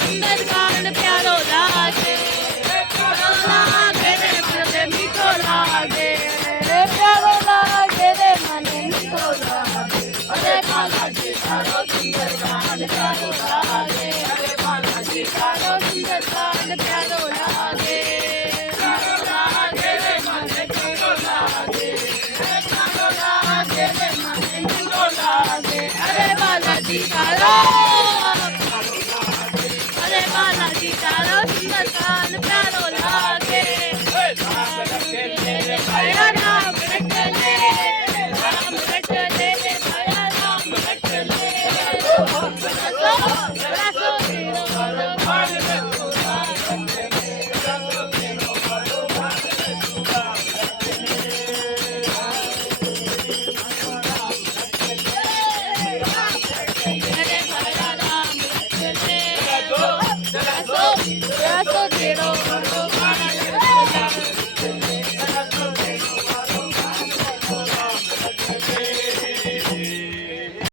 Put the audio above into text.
सुंदर कान प्यारो लागे रे मन मीठो लागे प्यारो लागे रे मन मीठो लागे अरे बालाजी तारो सुंदर कान प्यारो लागे अरे बालाजी तारो सुंदर कान प्यारो लागे रे मन मीठो लागे प्यारो लागे रे मन मीठो लागे अरे बालाजी तारो सुंदर कान प्यारो लागे भया राम रटले राम रटले भया राम रटले रसो तेरो Quiero